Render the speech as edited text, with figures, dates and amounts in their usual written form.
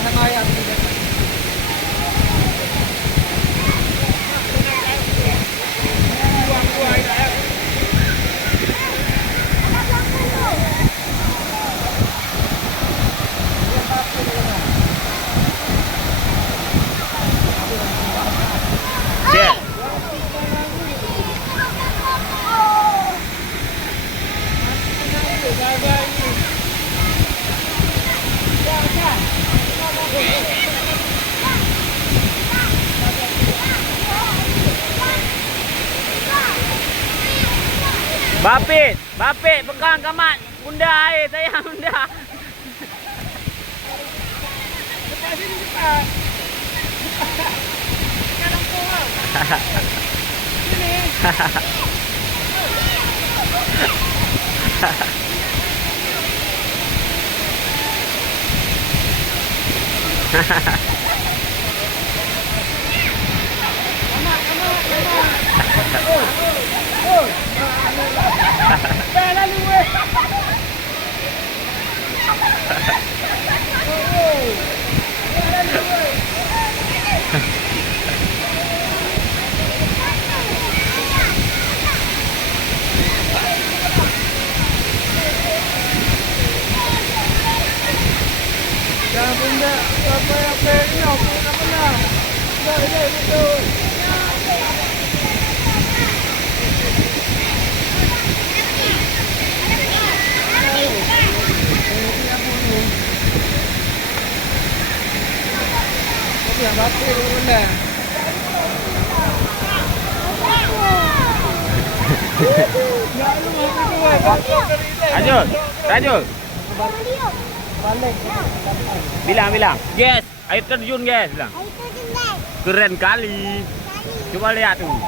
sama ayah. Yeah. Bapit, Bapit, pegang kamat. Bunda air, sayang bunda. Dekat sini cepat. Jangan lupa. Sini. Jangan bunda, apa ini aku nak pernah. Dah, betul. Yang batu tu bunda. Rajul, Rajul. Balik. Bilang. Guys, air terjun guys. Bilang. Air terjun guys. Keren kali. Coba lihat tuh.